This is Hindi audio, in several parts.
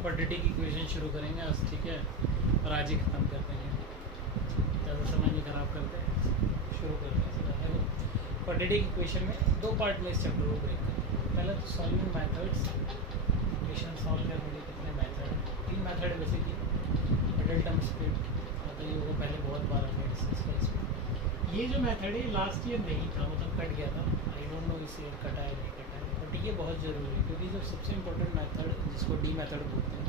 क्वाड्रेटिक इक्वेशन शुरू करेंगे आज, ठीक है, और आज ही ख़त्म कर देंगे, ज़्यादा समय नहीं ख़राब करते, शुरू करते हैं सीधा। देखो क्वाड्रेटिक इक्वेशन में दो पार्ट में इस चैप्टर को ब्रेक करते हैं। पहला तो सॉल्विंग मेथड्स, इक्वेशन सॉल्व करने के कितने मेथड हैं, 3 मेथड है वैसे कि मिडिल टर्म स्प्लिट, पता ही होगा, पहले बहुत बार हमने डिस्कस किया इसमें। ये जो मेथड है लास्ट ईयर नहीं था, मतलब कट गया था, आई डोंट नो इस ईयर कटा है नहीं कटा है, बट ये बहुत ज़रूरी है क्योंकि जो सबसे इम्पोर्टेंट मेथड जिसको डी मेथड बोलते हैं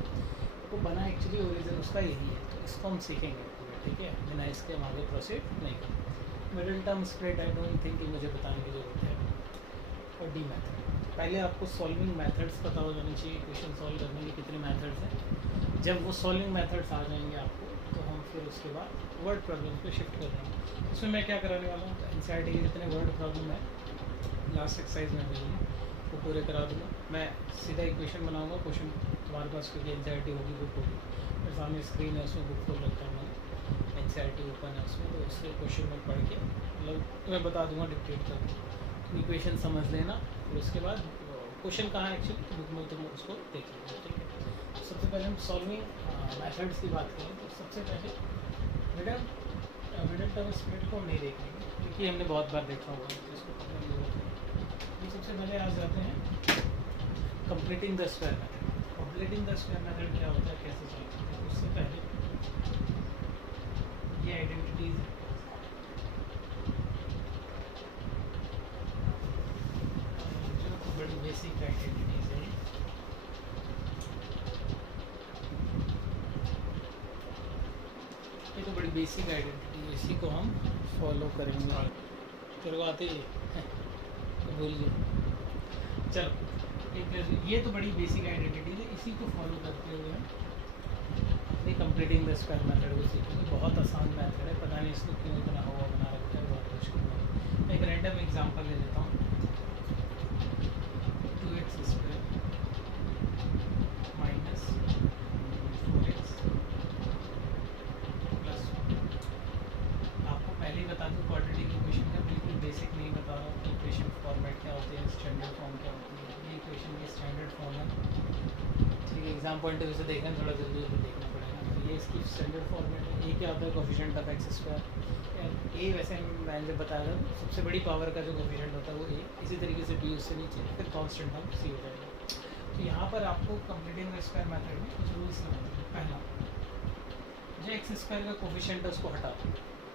वो बना एक्चुअली ओरिजिन उसका यही है, तो इसको हम सीखेंगे पूरा, ठीक है, बिना इसके हम आगे प्रोसीड नहीं करें। Middle term split I don't think कि मुझे बताने की ज़रूरत है। और डी मेथड, पहले आपको सॉल्विंग मेथड्स पता हो जानी चाहिए, इक्वेशन सॉल्व करने के कितने मेथड्स हैं। जब वो सॉल्विंग मेथड्स आ जाएंगे आपको तो हम फिर उसके बाद वर्ड प्रॉब्लम पे शिफ्ट कर देंगे। उसमें मैं क्या कराने वाला हूँ, तो एनसीईआरटी के जितने वर्ड प्रॉब्लम है लास्ट एक्सरसाइज में मिलेंगे वो पूरे करा दूँगा। मैं सीधा इक्वेशन बनाऊँगा, क्वेश्चन तुम्हारे पास क्योंकि एनसीईआरटी होगी, बुक होगी, मेरे सामने स्क्रीन है, उसमें बुक खोल रखा है मैंने, एनसीईआरटी ओपन है उसमें, तो उससे क्वेश्चन में पढ़ के मतलब मैं बता दूँगा डिक्टेट करके, इक्वेशन समझ लेना, फिर उसके बाद क्वेश्चन कहाँ है एक्चुअली बुक में, तुम उसको देख लीजिए, ठीक है। तो सबसे पहले हम सॉल्विंग मेथड्स की बात करें तो सबसे पहले मिडिल टर्म स्प्लिट को हम नहीं देखेंगे क्योंकि हमने बहुत बार देखा हुआ है, तो इसको पढ़ने की जरूरत है। तो सबसे पहले आ जाते हैं completing the square method. Completing the square method क्या होता है, कैसे सॉल्व करते हैं, उससे पहले ये आइडेंटिटीज जो बड़ी बेसिक आइडेंटिटीज है, ये तो बड़ी बेसिक आइडेंटिटी है, इसी को हम फॉलो करेंगे। तेरे को आते ही तो बोलिए, चलो एक ये तो बड़ी बेसिक आइडेंटिटी है, इसी को फॉलो करते हुए हम अपनी कंप्लीटिंग द स्क्वायर मेथड को सीखेंगे। बहुत आसान मेथड है, पता नहीं इसको क्यों इतना हुआ बना रखा है, बहुत मुश्किल है। मैं एक रैंडम एग्जांपल ले लेता हूँ, 2x square minus 4x plus, आपको पहले ही बता दूँ क्वाड्रेटिक इक्वेशन का बिल्कुल बेसिक नहीं बता रहा हूँ, इक्वेशन फॉर्मेट क्या होते हैं, स्टैंडर्ड फॉर्म क्या होती है, ये इक्वेशन की स्टैंडर्ड फॉर्म है, ठीक है, एग्जाम पॉइंट ऑफ व्यू से देखना थोड़ा जल्दी जल्दी देखना पड़ेगा। तो ये इसकी स्टैंडर्ड फॉर्मेट है। ए क्या होता है, कोफिशिएंट ऑफ एक्स स्क्वायर। ए वैसे मैंने जब बताया था सबसे बड़ी पावर का जो कोफिशिएंट होता है वो ए, इसी तरीके से बी उससे नीचे, फिर कॉन्स्टेंट हम सी हो जाएगा। तो यहाँ पर आपको कंप्लीटिंग द स्क्वायर मेथड में कुछ रूल्स लगाने। पहला, जो एक्स स्क्वायर का कोफिशिएंट है उसको हटा दो,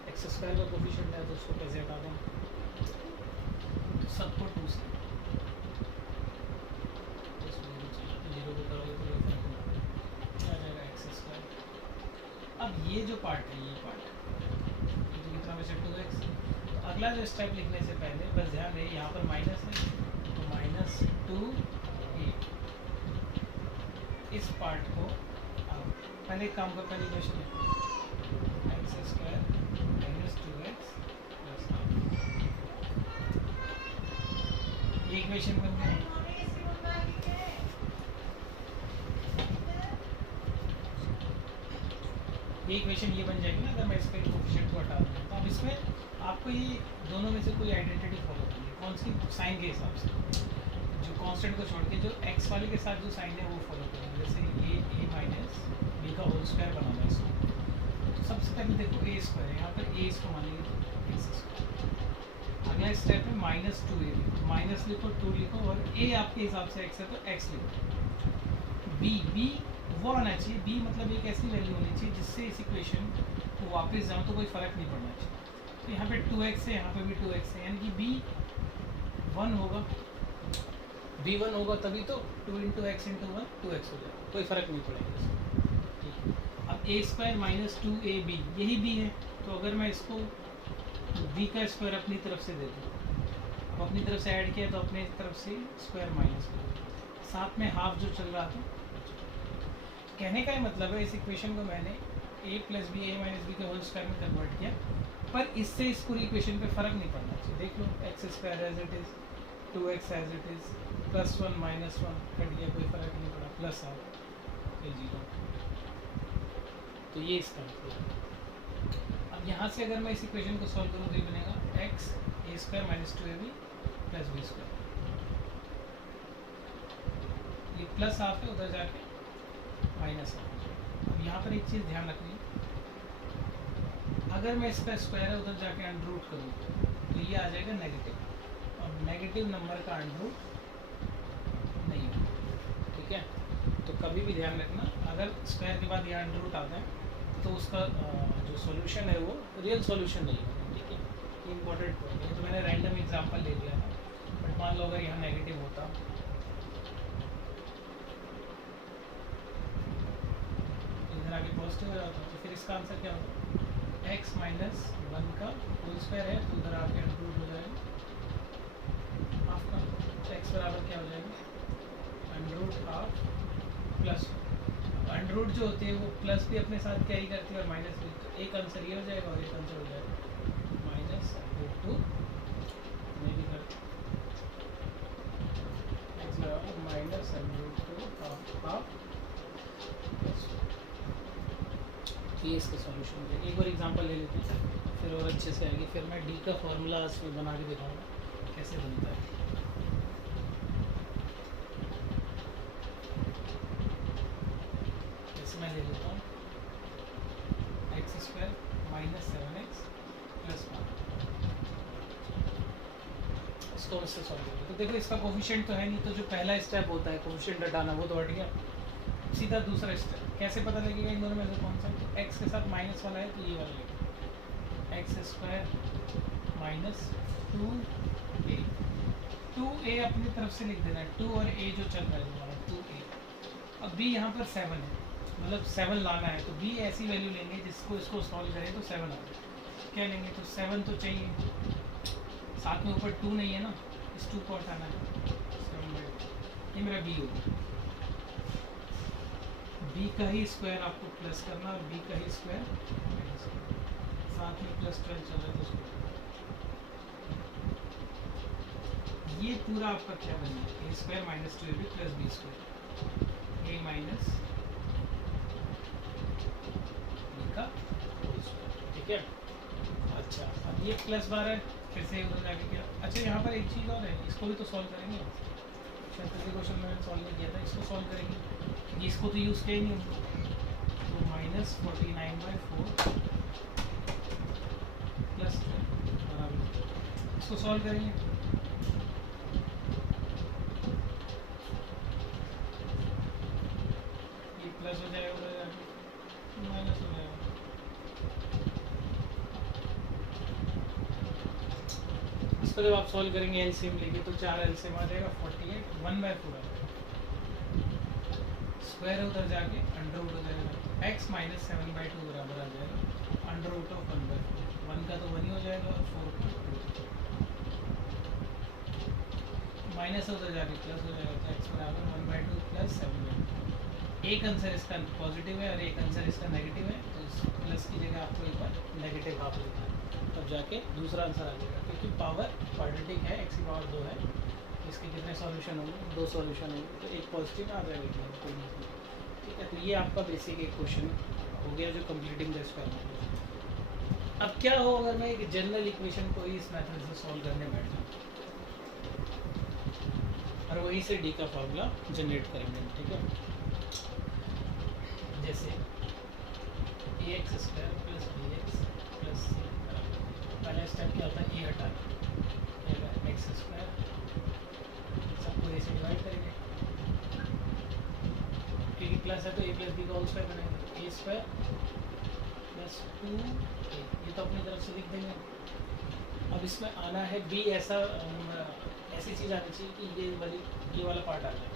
एक्स स्क्वायर का कोफिशिएंट है तो उसको कैसे हटा दें, सबको 2 से जीरो को करोगे तो ये फर्क नहीं पड़ेगा, आ जाएगा एक्स स्क्वायर। अब ये जो पार्ट है, ये पार्ट ये तो कितना बचा 2x। तो अगला जो स्टेप लिखने से पहले बस ध्यान रहे यहाँ पर माइनस है, तो माइनस 2a, इस पार्ट को अब पहले एक काम कर, पहले इक्वेशन है x square minus 2x plus half, ये इक्वेशन बन गया। ये इक्वेशन ये बन जाएगी ना अगर मैं इसके कोफिशिएंट को हटा दूँ। तो अब इसमें आपको ये दोनों में से कोई आइडेंटिटी फॉलो करनी है, कौन सी, साइन के हिसाब से, जो कांस्टेंट को छोड़ के जो एक्स वाले के साथ जो साइन है वो फॉलो करेंगे। जैसे ये ए माइनस बी का होल स्क्वायर बनाना है इसको, तो सबसे पहले देखो ए स्क्वायर है, यहाँ पर ए इसको मानेंगे तो एक्स स्क्वायर। अगला स्टेप है माइनस 2a, माइनस लिखो 2 लिखो, और ए आपके हिसाब से एक्स है तो एक्स लिखो। बी वो आना चाहिए, बी मतलब एक ऐसी वैल्यू होनी चाहिए जिससे इस इक्वेशन को वापस जाऊँ तो कोई फ़र्क नहीं पड़ना चाहिए। तो यहाँ पे 2x है, यहाँ पे भी 2x है, यानी कि बी 1 होगा, बी 1 होगा तभी तो 2 इंटू एक्स इंटू 1 2x हो जाएगा, कोई फ़र्क नहीं पड़ेगा इसमें, ठीक है। अब ए स्क्वायर माइनस 2ab यही बी है, तो अगर मैं इसको बी का स्क्वायर अपनी तरफ से दे दूँ, अब अपनी तरफ से ऐड किया तो अपनी तरफ से स्क्वायर माइनस कर दूँ, साथ में हाफ जो चल रहा था। कहने का ही मतलब है इस इक्वेशन को मैंने a plus b a minus b के होल स्क्वायर में कन्वर्ट किया, पर इससे इस पूरी इक्वेशन पे फ़र्क नहीं पड़ना चाहिए। देख लो x square as it is, 2x as it is, plus 1 minus 1 cut गया, कोई फ़र्क नहीं पड़ा, प्लस आ ये 0। तो ये इसका मतलब। अब यहाँ से अगर मैं इस इक्वेशन को सॉल्व करूँ तो ये बनेगा x a square minus 2ab plus b square, ये प्लस हाफ है उधर जाके माइनस वन हो जाएगा। अब यहाँ पर एक चीज़ ध्यान रखनी, अगर मैं इसका स्क्वायर है उधर जाके अंडर रूट करूँ तो ये आ जाएगा नेगेटिव, और नेगेटिव नंबर का अंडर रूट नहीं होगा, ठीक है। तो कभी भी ध्यान रखना, अगर स्क्वायर के बाद ये अंडर रूट आता है तो उसका जो सॉल्यूशन है वो रियल सॉल्यूशन नहीं होगा, ठीक है। ये इंपॉर्टेंट पॉइंट है। तो मैंने रैंडम एग्जांपल ले लिया है, बट मान लो अगर यहाँ नेगेटिव होता, इधर आगे पॉजिटिव हो जाता, तो फिर इसका आंसर क्या होगा, x माइनस वन का होल स्क्वायर है तो उधर आके अंडर रूट हो जाएगा हाफ का, तो x बराबर क्या हो जाएगा, under root half plus. Under root जो होती है वो प्लस भी अपने साथ क्या ही करती है और माइनस भी, तो एक आंसर ये हो जाएगा और एक आंसर हो जाएगा माइनस रूट टू, नहीं भी करते x बराबर minus under root two half half plus. ये इसका सॉल्यूशन है। एक और एग्जांपल ले लेते हैं फिर और अच्छे से आएगी, फिर मैं डी का फॉर्मूला इसमें बना के दिखाऊंगा कैसे बनता है। जैसे मैं ले लेता हूँ x square minus 7x plus 1, इसको इससे सॉल्व करेंगे। तो देखो इसका कोफिशिएंट तो है नहीं, तो जो पहला स्टेप होता है कोफिशिएंट हटाना वो तो हट गया, सीधा दूसरा स्टेप कैसे पता लगेगा इन दोनों में से कौन सा, तो x के साथ माइनस वाला है तो ये वाला लेगा, x square minus 2a, 2a अपनी तरफ से लिख देना है, 2 और a जो चल रहा है हमारा 2a। अब b यहाँ पर 7 है, मतलब 7 लाना है, तो b ऐसी वैल्यू लेंगे जिसको इसको सॉल्व करें तो 7 आ जाए, क्या लेंगे, तो 7 तो चाहिए, साथ में ऊपर 2 नहीं है ना, इस 2 को हटाना है, 7/2 ये मेरा b होगा। b का ही स्क्वायर आपको प्लस करना और b का ही स्क्वायर माइनस करना, साथ में प्लस 12 चल रहा है तो उसको ये पूरा आपका क्या बनेगा, a square minus 2ab plus b square, a minus b का होल स्क्वायर, ठीक है। अच्छा अब ये प्लस 12 है, फिर से उधर जाके क्या, अच्छा यहाँ पर एक चीज़ और है, इसको भी तो सॉल्व करेंगे, शायद पिछले क्वेश्चन में सॉल्व नहीं किया था, इसको सॉल्व करेंगे, इसको तो यूज़ किया ही नहीं हमने, तो माइनस 49/4 प्लस 12 इसको सॉल्व करेंगे, ये प्लस हो जाएगा उधर जाके माइनस हो जाएगा, इसको जब आप सॉल्व करेंगे एलसीएम लेके तो 4 एलसीएम आ जाएगा 48, 1/4 स्क्वायर उधर जाके अंडर रूट हो जाएगा, x माइनस 7/2 बराबर आ जाएगा अंडर रूट ऑफ 1/4, 1 का तो 1 ही हो जाएगा और 4 का 2 माइनस उधर जाके प्लस हो जाएगा, तो x बराबर 1/2 प्लस 7/2। एक आंसर इसका पॉजिटिव है और एक आंसर इसका नेगेटिव है, तो इस प्लस की जगह आपको एक बार नेगेटिव हाफ लिखना है, तब जाके दूसरा आंसर आ जाएगा, क्योंकि पावर क्वाड्रेटिक है, x की पावर 2 है, इसके कितने सॉल्यूशन होंगे, 2 सॉल्यूशन होंगे, तो एक पॉजिटिव आ जाएगा कोई नहीं, ठीक है। तो ये आपका बेसिक एक क्वेश्चन हो गया जो कंप्लीटिंग द स्क्वायर मेथड। अब क्या हो अगर मैं एक जनरल इक्वेशन को ही इस मेथड से सॉल्व करने बैठ जाऊँ और वहीं से डी का फॉर्मूला जनरेट करेंगे, ठीक है। जैसे ax square plus bx plus c, पहला स्टेप क्या होता है, ए हटाना, एक्स स्क्वायर सबको ए से डिवाइड करेंगे, क्योंकि प्लस है तो ए प्लस बी का होल स्क्वायर बनेगा, ए स्क्वायर प्लस 2a, ये तो अपनी तरफ से लिख देंगे। अब इसमें आना है बी, ऐसी चीज़ आनी चाहिए कि ये वाला पार्ट आ जाए,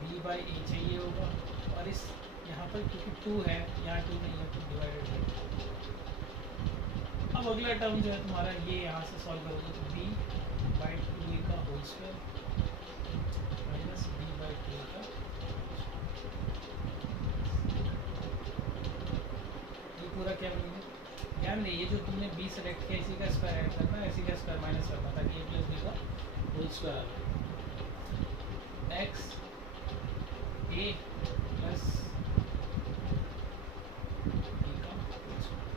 b/a चाहिए होगा, और इस यहाँ पर क्योंकि 2 है यहाँ 2 नहीं है तो डिवाइडेड है। अब अगला टर्म जो है तुम्हारा ये यहाँ से सॉल्व करोगे तो b/2a का होल स्क्वायर माइनस b/2a का, ये पूरा क्या बनेगा, ध्यान दें ये जो तुमने b सेलेक्ट किया इसी का स्क्वायर ऐड करना, इसी का स्क्वायर माइनस करना, ताकि a प्लस b का होल स्क्वायर आ जाए, x a प्लस b का होल स्क्वायर।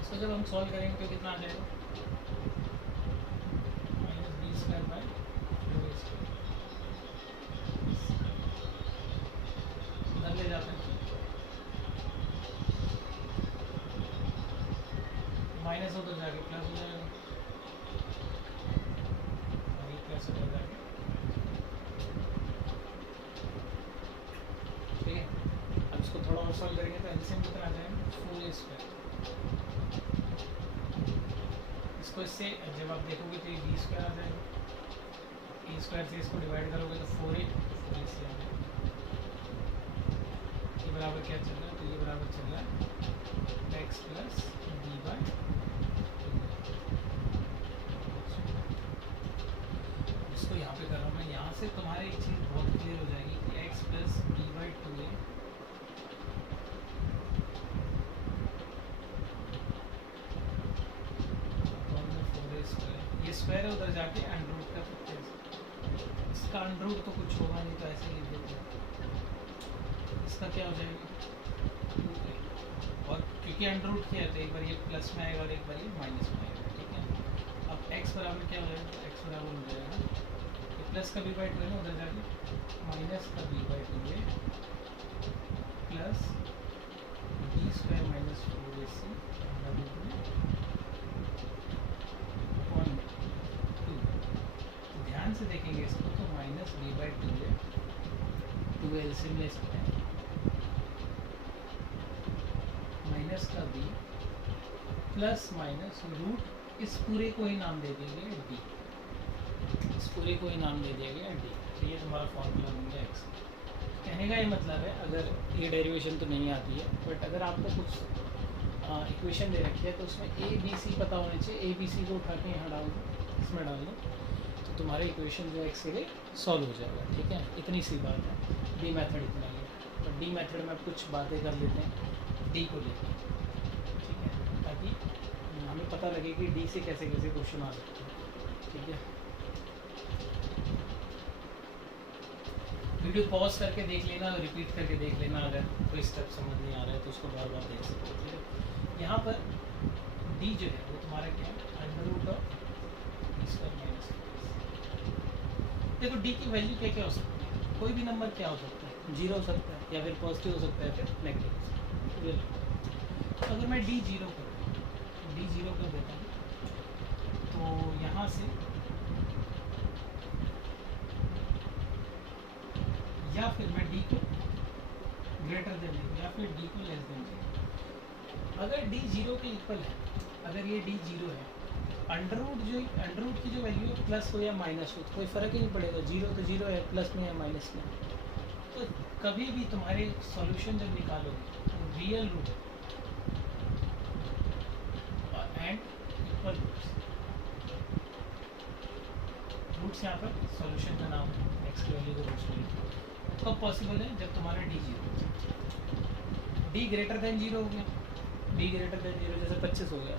इसको जब हम सॉल्व करेंगे तो कितना आ जाएगा, minus b square by 4a square, minus हो तो जाके प्लस हो जाएगा, और ये प्लस हो जाएगा। ठीक है, अब इसको थोड़ा और सॉल्व करेंगे तो एलसीएम कितना आ जाएगा 4a²। इसको इससे जब आप देखोगे तो ये b² आ जाएगा, a² से इसको डिवाइड करोगे तो 4a आ जाएगा। ये बराबर क्या चल रहा है, तो ये बराबर चल रहा है x प्लस b/2। इसको यहाँ पे कर रहा हूँ मैं, यहाँ से तुम्हारे एक चीज़ बहुत क्लियर हो जाएगी कि x प्लस b/2a ये स्क्वायर है, उधर जाके अंडररूट का 50। इसका अंडररूट तो कुछ होगा नहीं, तो ऐसे लिख देते हैं। इसका क्या हो जाएगा 2a, और क्योंकि अंडररूट किया है तो एक बार ये प्लस में आएगा और एक बार ये माइनस में आएगा। ठीक है, अब x बराबर क्या हो जाएगा, x बराबर हो जाएगा ये प्लस का b/2 है ना, उधर जाके माइनस का b/2a plus b² minus 4ac ध्यान से देखेंगे इसको तो माइनस b/2a 2 एलसीएम ले सकते हैं, माइनस का b प्लस माइनस रूट इस पूरे को ही नाम दे दिया गया d, इस पूरे को ही नाम दे दिया गया d। तो ये तुम्हारा फॉर्मूला बन गया x। कहने का ये मतलब है, अगर ये डेरिवेशन तो नहीं आती है, बट अगर आपको कुछ इक्वेशन दे रखी है तो उसमें a b c पता होने चाहिए। a b c को उठा के यहाँ डाल दो, इसमें डाल दो, तो तुम्हारे इक्वेशन जो है x के लिए सॉल्व हो जाएगा। ठीक है, इतनी सी बात है, डी मेथड इतना ही है। तो डी मेथड में कुछ बातें कर लेते हैं डी को लेकर, ठीक है, ताकि हमें पता लगे कि डी से कैसे कैसे क्वेश्चन आ सकते हैं। ठीक है, वीडियो पॉज करके देख लेना और रिपीट करके देख लेना, अगर कोई स्टेप समझ नहीं आ रहा है तो उसको बार बार देख सकते हो। ठीक है, यहाँ पर डी जो है वो तुम्हारा क्या है, अंडररूट ऑफ b² माइनस। देखो डी की वैल्यू क्या क्या हो सकती है, कोई भी नंबर क्या हो सकता है, 0 हो सकता है, या फिर पॉजिटिव हो सकता है, फिर नेगेटिव हो सकता है। तो अगर मैं डी 0 कर देता हूँ तो यहाँ से या फिर मैं डी को ग्रेटर देन या फिर डी को लेस देन। अगर डी 0 के इक्वल है, अगर ये डी 0 है, अंडररूट की जो वैल्यू है प्लस हो या माइनस हो कोई फ़र्क ही नहीं पड़ेगा, 0 तो 0 है, प्लस में या माइनस में। तो कभी भी तुम्हारे सॉल्यूशन जब निकालोगे तो real root and equal roots यहाँ पर सॉल्यूशन का नाम है, एक्स की वैल्यू को रूट्स में। कब पॉसिबल है, जब तुम्हारा डी 0 डी ग्रेटर देन 0 हो गया, डी ग्रेटर देन 0 जैसे 25 हो गया।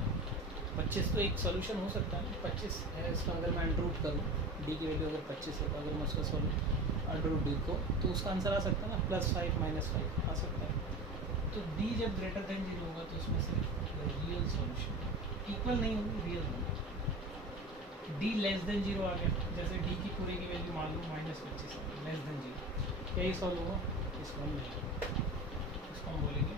25 तो एक सॉल्यूशन हो सकता है, 25 है, इसका अगर मैं अंडररूट करूँ डी की वैल्यू अगर 25 है, तो अगर मैं उसका अंडररूट डी को, तो उसका आंसर आ सकता है ना +5 -5 आ सकता है। तो डी जब ग्रेटर देन 0 होगा तो उसमें सिर्फ रियल सॉल्यूशन, इक्वल नहीं होगी, रियल होगी। डी लेस देन 0 आ गया, जैसे डी की पूरे की वैल्यू मान लो -25 लेस देन 0, क्या ये सॉल्व होगा, इसको हम बोलेंगे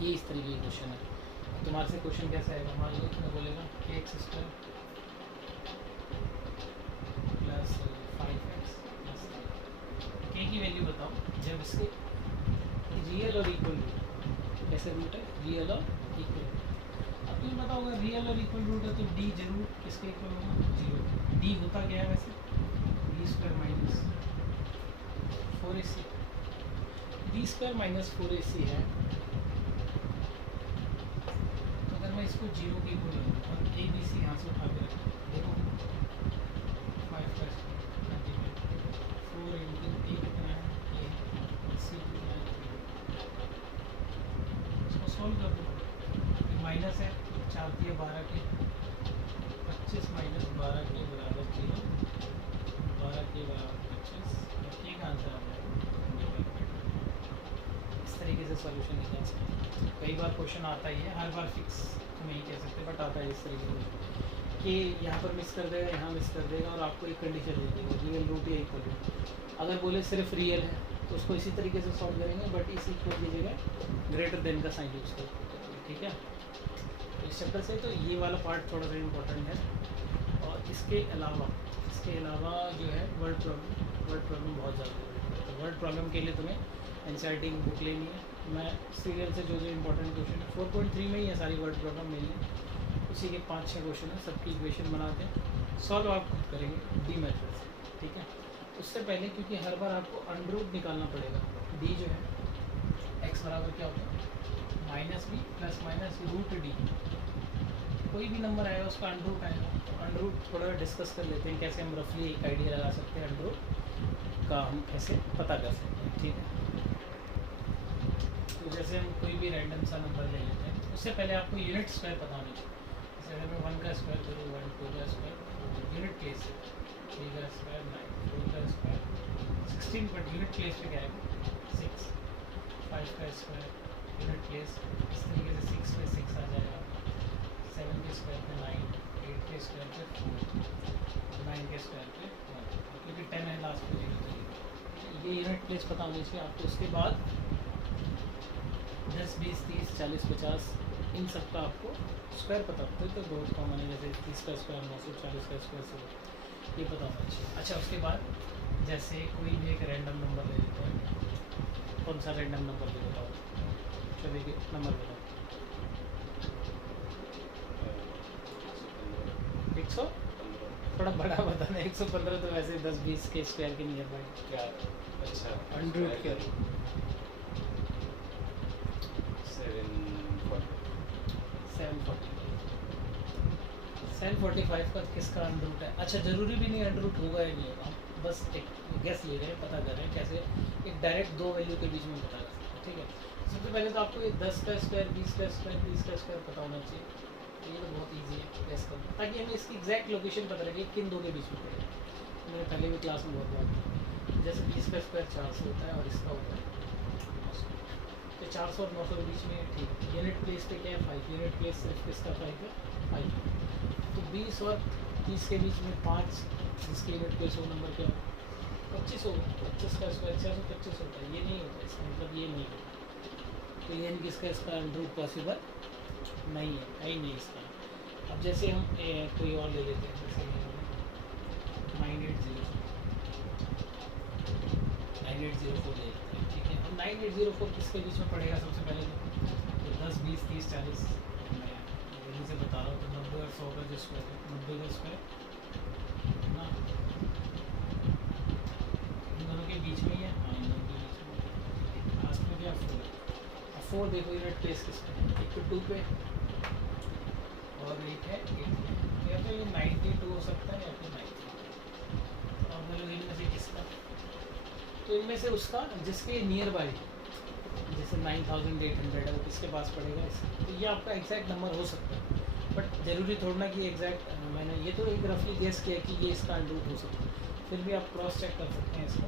ये इस तरीके का क्वेश्चन है। तुम्हारे से क्वेश्चन कैसा आएगा, मान लो तुम्हें बोलेगा कि x² प्लस 5x प्लस के की वैल्यू बताओ जब इसके रियल और इक्वल रूट, कैसे रूट है, रियल और इक्वल। अब तुम्हें पता होगा रियल और इक्वल रूट है तो डी जरूर किसके इक्वल होगा, 0। डी होता क्या है वैसे, b² minus 4ac, b² minus 4ac है। मैं इसको 0 के इक्वल लूँ और ए बी सी यहाँ से उठा के रखूँ, देखो 5 + 4 इंटू ए कितना है, ए सी कितना है, इसको सॉल्व कर दो। माइनस है 4 × 12 के 25 माइनस 12 के बराबर 0, 12 के बराबर 25, और के का आंसर आ जाएगा। इस तरीके से सॉल्यूशन निकाल सकते हैं। कई बार क्वेश्चन आता ही है, हर बार फिक्स तो नहीं कह सकते, बट आता है इस तरीके से। कि यहाँ पर मिस कर देगा, यहाँ मिस कर देगा और आपको एक कंडीशन दे देगा रियल रूट या इक्वल रूट। अगर बोले सिर्फ रियल है तो उसको इसी तरीके से सॉल्व करेंगे, बट इस इक्वल की जगह ग्रेटर देन का साइन यूज करेंगे, ठीक है। तो इस चक्कर से तो ये वाला पार्ट थोड़ा सा इम्पोर्टेंट है। और इसके अलावा जो है वर्ड प्रॉब्लम बहुत ज़्यादा है। तो वर्ड प्रॉब्लम के लिए तुम्हें एनसीईआरटी की बुक लेनी है। मैं सीरियल से जो इंपॉर्टेंट क्वेश्चन 4.3 में ही है सारी वर्ड प्रॉब्लम मिली है, उसी के 5-6 क्वेश्चन है, सबकी इक्वेशन बना के सॉल्व आप खुद करेंगे डी मेथड से, ठीक है। उससे पहले क्योंकि हर बार आपको अंडर रूट निकालना पड़ेगा, डी जो है एक्स बराबर क्या होता है minus b plus minus root D, कोई भी नंबर आएगा उसका अंडर रूट आएगा। तो अंडर रूट थोड़ा डिस्कस कर लेते हैं कैसे हम रफली एक आइडिया लगा सकते हैं अंडर रूट का, हम कैसे पता कर सकते हैं, ठीक है। तो जैसे हम कोई भी रैंडम सा नंबर ले लेते हैं, उससे पहले आपको यूनिट स्क्वायर पता होनी चाहिए। जैसे अगर मैं 1 का स्क्वायर करूँ 1, 2 का स्क्वायर यूनिट प्लेस से, 3 का स्क्वायर 9, 4 का स्क्वायर 16, बट यूनिट प्लेस पे क्या आएगा 6, 5 का स्क्वायर यूनिट प्लेस इस तरीके से 6 पे 6 आ जाएगा, 7 के स्क्वायर पे 9, 8 के स्क्वायर पे 4, 9 के स्क्वायर पे 1, क्योंकि 10 है लास्ट में ये यूनिट प्लेस पता होनी चाहिए आपको। उसके बाद 10, 20, 30, 40, 50 इन सब का आपको स्क्वायर पता होता है, तो बहुत कॉमन है। जैसे 30 का स्क्वायर 900, 40 का स्क्वायर 100, ये पता होना चाहिए। अच्छा, उसके बाद जैसे कोई भी एक रैंडम नंबर ले लेते हैं, कौन सा रैंडम नंबर ले बताओ, चलिए नंबर बताओ 100, थोड़ा बड़ा बताना। 115 तो वैसे 10-20 के स्क्वायर के नियर बाई क्या? अच्छा, अंडर रूट के 745 का किसका अंडर रूट है? अच्छा, ज़रूरी भी नहीं अंडर रूट होगा या नहीं होगा, हम बस एक गेस ले रहे हैं, पता कर रहे हैं कैसे एक डायरेक्ट दो वैल्यू के बीच में पता कर सकते हैं, ठीक है। सबसे पहले तो आपको ये 10 का स्क्वायर 20 का स्क्वायर 30 का स्क्वायर पता होना चाहिए, तो ये तो बहुत ईजी है गेस करना, ताकि हमें इसकी एग्जैक्ट लोकेशन पता लगे किन दो के बीच में पड़ेगा। मैंने पहले भी क्लास में बहुत बात की, जैसे 20 का स्क्वायर 400 होता है और इसका होता है 900, तो 400 और 900 के बीच में, ठीक। यूनिट प्लेस पे क्या है 5, यूनिट प्लेस सिर्फ किसका 5 है 5, तो 20 और 30 के बीच में 5, जिसके यूनिट प्लेस हो नंबर क्या हो 25 होगा। 25 का स्क्वायर 625 होता है, ये नहीं होता, इसका मतलब ये नहीं होता, तो ये किसका इसका अंडर रूट पॉसिबल नहीं है ही नहीं इसका। अब जैसे हम कोई और ले लेते हैं, जैसे 9804 ले लेते हैं, ठीक है। अब 9804 किसके बीच में पड़ेगा सबसे पहले तो 10, 20, 30, 40 मैं जल्दी से बता रहा हूँ, तो 90 और 100 का जो स्क्वायर है 90 का स्क्वायर ना, इन दोनों के बीच में ही है, हाँ इन दोनों के बीच में लास्ट में क्या 4। अब 4 देखो यूनिट प्लेस किस पे है, एक तो 2 पे और एक है 8 पे, या तो ये 92 हो सकता है या फिर 90। तो अब बोलो इनमें से किसका, तो इनमें से उसका जिसके नियर बाई, जैसे 9800 है वो किसके पास पड़ेगा इसका, तो ये आपका एग्जैक्ट नंबर हो सकता है, बट ज़रूरी थोड़ा ना कि एग्जैक्ट। मैंने ये तो एक रफली गेस किया कि ये इसका अंडर रूट हो सकता है, फिर भी आप क्रॉस चेक कर सकते हैं इसको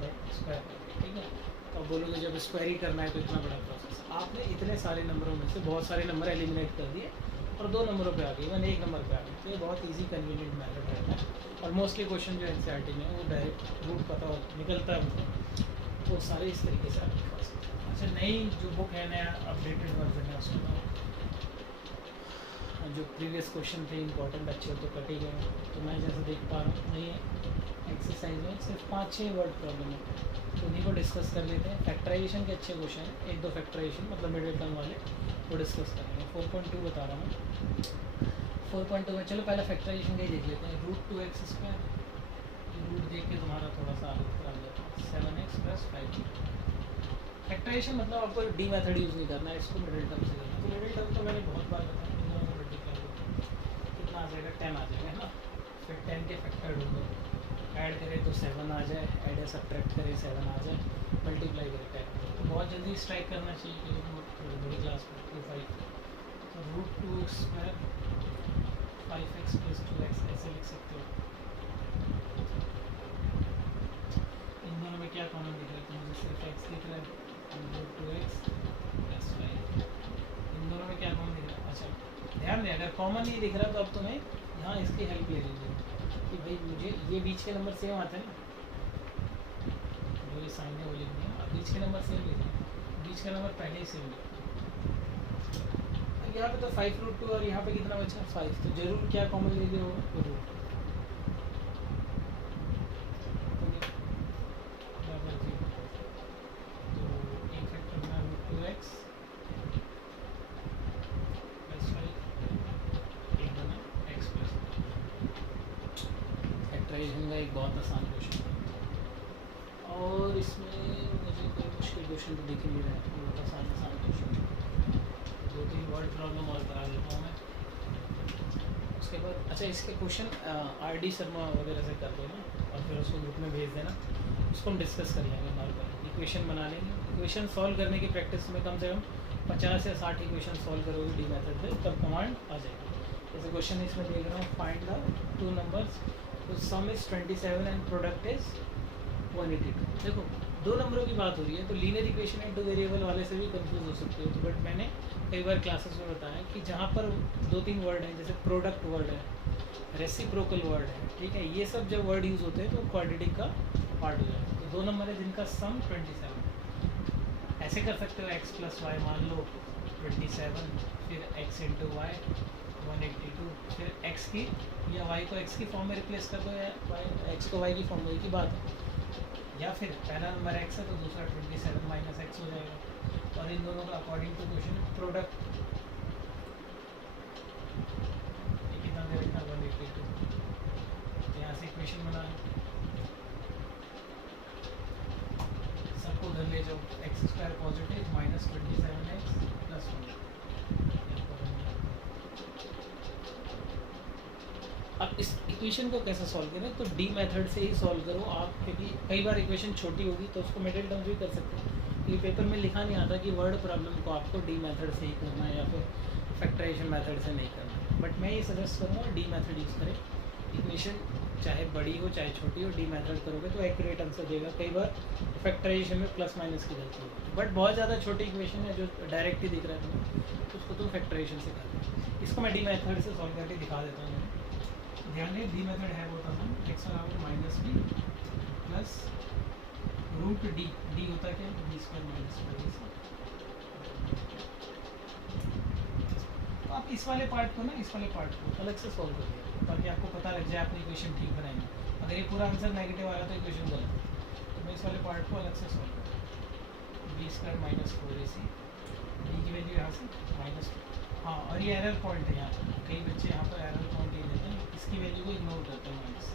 बट स्क्वायर करके, ठीक है। तो बोलोगे जब स्क्वायर ही करना है तो इतना बड़ा प्रोसेस, आपने इतने सारे नंबरों में से बहुत सारे नंबर एलिमिनेट कर दिए और 2 नंबरों पे आ गए, इवन 1 नंबर पे आ गए, तो ये बहुत ईजी कन्वीनियंट मेथड रहता है। और मोस्टली क्वेश्चन जो एनसीईआरटी में वो डायरेक्ट रूट पता हो निकलता है उनको, वो सारे इस तरीके से आपके पास। अच्छा, नई जो बुक है नया अपडेटेड वर्जन है उसमें जो प्रीवियस क्वेश्चन थे इंपॉर्टेंट अच्छे तो कट ही गए, तो मैं जैसे देख पा रहा हूँ नई एक्सरसाइज में सिर्फ 5-6 वर्ड प्रॉब्लम है, तो उन्हीं को डिस्कस कर लेते हैं। फैक्टराइजेशन के अच्छे क्वेश्चन हैं, 1-2 फैक्टराइजेशन मतलब मिडिल टर्म वाले वो डिस्कस करेंगे। 4.2 बता रहा हूँ 4.2 में, चलो पहले फैक्टराइजेशन का ही देख लेते हैं। √2x², रूट देख के तुम्हारा थोड़ा सा आगे खराब जाता है, 7x + 5। फैक्टराइजेशन मतलब आपको डी मेथड यूज़ नहीं करना है, इसको मिडिल टर्म से करना है। तो मिडिल टर्म तो मैंने बहुत बार बताया, कितना आ जाएगा 10 आ जाएगा है ना, फिर 10 के फैक्टर ढूंढो, ऐड करें तो 7 आ जाए, ऐड या सब्ट्रैक्ट करें 7 आ जाए, मल्टीप्लाई करें 10, तो बहुत जल्दी स्ट्राइक करना चाहिए क्योंकि बड़ी क्लास में 2-5, तो √2² 5x + 2x ऐसे लिख सकते हो। इन दोनों में क्या कॉमन दिख रहा है, तो मुझे सिर्फ x दिख रहा है, √2x + 5, इन दोनों में क्या कॉमन दिख रहा है। अच्छा, ध्यान दें, अगर कॉमन नहीं दिख रहा तो अब तुम्हें यहाँ इसकी हेल्प ले लीजिए कि भाई मुझे ये बीच के नंबर सेम आते हैं ना, जो ये साइन है वो लिख दिया, अब बीच के नंबर सेम लिखे, बीच का नंबर पहले ही सेम लिखा। यहाँ पे तो 5√2 और यहाँ पे कितना बचा 5, तो जरूर क्या कॉमन ले लिया होगा रूट। तो एक फैक्टर बना √2x + 5, एक बना x + फैक्टराइजेशन का एक बहुत आसान क्वेश्चन है, और इसमें मुझे कोई मुश्किल क्वेश्चन तो दिख नहीं रहा है, बहुत आसान क्वेश्चन। 2-3 वर्ड प्रॉब्लम और करा देता हूँ मैं, उसके बाद अच्छा इसके क्वेश्चन RD शर्मा वगैरह से कर दो ना, और फिर उसको ग्रुप में भेज देना, उसको हम डिस्कस कर लेंगे नॉर्मल इक्वेशन बना लेंगे। इक्वेशन सॉल्व करने की प्रैक्टिस में कम से कम 50 या 60 इक्वेशन सॉल्व करोगे डी मेथड से, तब कमांड आ जाएगी। जैसे क्वेश्चन इसमें देख रहा हूँ, फाइंड द 2 नंबर्स, तो सम इज़ 27 एंड प्रोडक्ट इज़ 182। देखो 2 नंबरों की बात हो रही है, तो लीनियर इक्वेशन इन 2 वेरिएबल वाले से भी कंफ्यूज हो सकते हो, तो बट मैंने कई बार क्लासेस में बताया कि जहाँ पर 2-3 वर्ड हैं, जैसे प्रोडक्ट वर्ड है, रेसिप्रोकल वर्ड है, ठीक है, ये सब जब वर्ड यूज़ होते हैं तो क्वाड्रेटिक का पार्ट हो जाता है। तो 2 नंबर है जिनका सम 27, ऐसे कर सकते हो x + y, मान लो 27, फिर x × y 182, फिर x की या y को x की फॉर्म में रिप्लेस कर दो, या x को y की फॉर्म में, की बात है। या फिर पहला नंबर x है तो दूसरा 27 - x हो जाएगा, और इन दोनों का अकॉर्डिंग टू क्वेश्चन प्रोडक्ट कितना दे रखा 182, यहाँ से इक्वेशन बना लो, सबको उधर ले जाओ, x² पॉजिटिव -27x + 1। अब इस इक्वेशन को कैसे सॉल्व करें, तो डी मेथड से ही सॉल्व करो आप, क्योंकि कई बार इक्वेशन छोटी होगी तो उसको मिडिल टर्म भी कर सकते हैं। ये पेपर में लिखा नहीं आता कि वर्ड प्रॉब्लम को आपको डी मेथड से ही करना है या फिर फैक्टराइजेशन मेथड से नहीं करना है, बट मैं ये सजेस्ट करूँगा डी मेथड यूज़ करें। इक्वेशन चाहे बड़ी हो चाहे छोटी हो, डी मेथड करोगे तो एक्यूरेट आंसर देगा। कई बार फैक्टराइजेशन में +- की गलती होती है, बट बहुत ज़्यादा छोटी इक्वेशन है जो डायरेक्ट ही दिख रहा है तुम्हें, तो उसको तुम फैक्टराइजेशन से कर। इसको मैं डी मेथड से सॉल्व करके दिखा देता हूँ। ध्यान दें, डी मेथड है वो था x = -b plus √d, d होता क्या है b² - 4ac। तो आप इस वाले पार्ट को अलग से सॉल्व कर दिया, ताकि आपको पता लग जाए आपने इक्वेशन ठीक बनाएंगे। अगर ये पूरा आंसर नेगेटिव आ रहा तो इक्वेशन गलत है, तो मैं इस वाले पार्ट को अलग से सॉल्व कर दिया। b² - 4ac, d की वैल्यू यहाँ से -2। हाँ, और ये एरर पॉइंट है यहाँ पर, कई बच्चे यहाँ पर एरर पॉइंट ही लेते हैं, इसकी वैल्यू को इग्नोर करते हैं माइनस।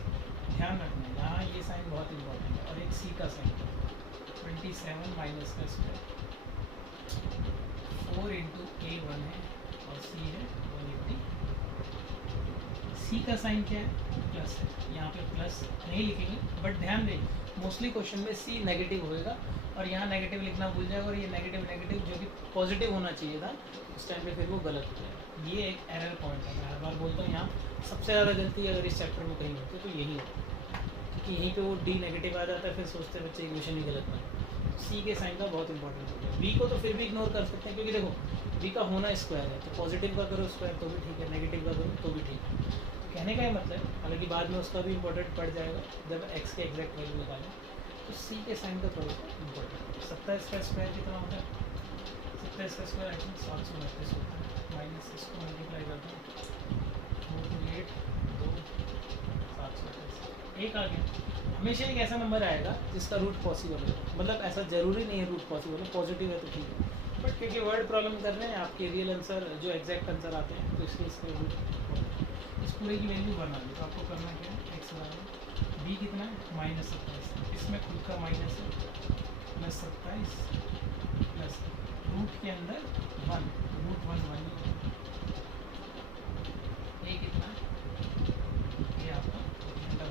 ध्यान रखना है यहाँ ये साइन बहुत इंपॉर्टेंट है, और एक सी का साइन 27 - 4 × a1 है, और सी है 180। सी का साइन क्या है, प्लस है, यहाँ पे प्लस नहीं लिखेंगे, बट ध्यान दें मोस्टली क्वेश्चन में सी नेगेटिव होएगा, और यहाँ नेगेटिव लिखना भूल जाएगा, और ये नेगेटिव जो कि पॉजिटिव होना चाहिए था उस टाइम पे फिर वो गलत हो जाएगा। ये एक एरर पॉइंट है, मैं हर बार बोलता हूँ यहाँ सबसे ज़्यादा गलती अगर इस चैप्टर में कहीं होती है तो यही होती है, क्योंकि यहीं पे वो डी नेगेटिव आ जाता है, फिर सोचते बच्चे इक्वेशन ही गलत बना। सी के साइन का बहुत इंपॉर्टेंट होता है। बी को तो फिर भी इग्नोर कर सकते हैं, क्योंकि देखो बी का होना स्क्वायर है, तो पॉजिटिव का करो स्क्वायर तो भी ठीक है, नेगेटिव का करो तो भी ठीक है। तो कहने का ये मतलब, हालांकि बाद में उसका भी इंपॉर्टेंट पड़ जाएगा जब एक्स के एग्जैक्ट वैल्यू निकालें, तो सी के साइन का थोड़ा सा इंपॉर्टेंट। 27 का स्क्वायर कितना होता है, 27 का स्क्वायर आई थिंक 729 होता है, माइनस इसको मल्टीप्लाई करते हैं 428 2 728, एक आ गया। हमेशा एक ऐसा नंबर आएगा जिसका रूट पॉसिबल है, मतलब ऐसा ज़रूरी नहीं है रूट पॉसिबल है, पॉजिटिव है तो ठीक है, बट क्योंकि वर्ड प्रॉब्लम कर रहे हैं आपके रियल आंसर जो एग्जैक्ट आंसर आते हैं, तो इसलिए इसका रूट इस पूरे की वैल्यू बना ली। तो आपको करना क्या है, x बराबर b कितना है -27, इसमें खुद का माइनस है +27 प्लस रूट के अंदर 1, √1 1 ये कितना है, ये आपका x²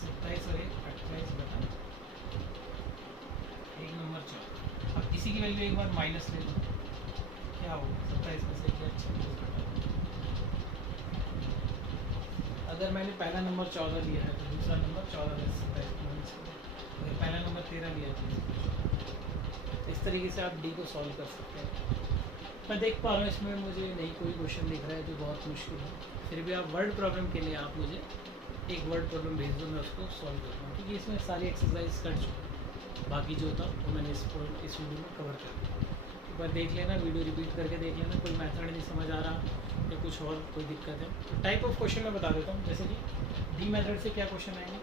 27 और 28 बटा 1 नंबर 4। अब इसी की वैल्यू एक बार माइनस ले लो, क्या होगा 27 में से 26 बटा। अगर मैंने पहला नंबर 14 लिया है तो दूसरा नंबर 14 में 27 माइनस करो, अगर पहला नंबर 13 लिया तो इस तरीके से आप डी को सॉल्व कर सकते हैं। मैं देख पा रहा हूँ इसमें मुझे नहीं कोई क्वेश्चन दिख रहा है जो बहुत मुश्किल है। फिर भी आप वर्ड प्रॉब्लम के लिए आप मुझे एक वर्ड प्रॉब्लम भेज दो, मैं उसको सॉल्व करता हूँ, क्योंकि इसमें सारी एक्सरसाइज कर चुका हूँ। बाकी जो था वो मैंने इस वीडियो में कवर कर दिया। एक बार देख लेना, वीडियो रिपीट करके देख लेना, कोई मेथड नहीं समझ आ रहा या कुछ और कोई दिक्कत है तो टाइप ऑफ क्वेश्चन मैं बता देता हूँ। जैसे कि डी मेथड से क्या क्वेश्चन आएंगे,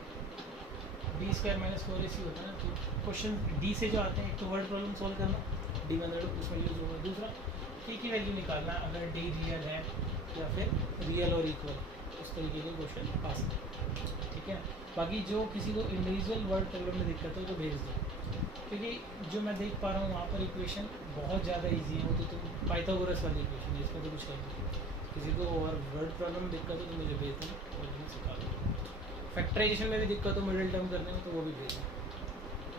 बी स्क्वायर माइनस 4ac होता है ना, तो क्वेश्चन डी से जो आते हैं, एक तो वर्ड प्रॉब्लम सॉल्व करना, डी मेथड उसमें यूज होगा। दूसरा के की वैल्यू निकालना, अगर डी रियल है या फिर रियल और इक्वल, उस तरीके के क्वेश्चन आ सकते हैं, ठीक है। बाकी जो किसी को इंडिविजुअल वर्ड प्रॉब्लम में दिक्कत हो तो भेज दो, क्योंकि जो मैं देख पा रहा हूँ वहाँ पर इक्वेशन बहुत ज़्यादा ईजी है, वो तो तुम पाइथागोरस वाली इक्वेशन है, इसका तो कुछ है नहीं। किसी को और वर्ड प्रॉब्लम में दिक्कत हो तो मुझे भेज दो और मैं सिखा दूँ। फैक्टराइजेशन में भी दिक्कत हो मिडिल टर्म करने में तो वो भी भेज दो,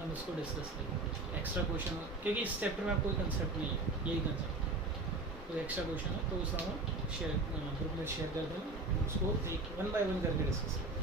हम उसको डिस्कस करेंगे। एक्स्ट्रा क्वेश्चन हो, क्योंकि इस चैप्टर में कोई कंसेप्ट नहीं है, यही कंसेप्ट है। कोई एक्स्ट्रा क्वेश्चन हो तो उस हम शेयर ग्रुप में शेयर कर देना, उसको एक 1 बाय 1 करके डिस्कस करें।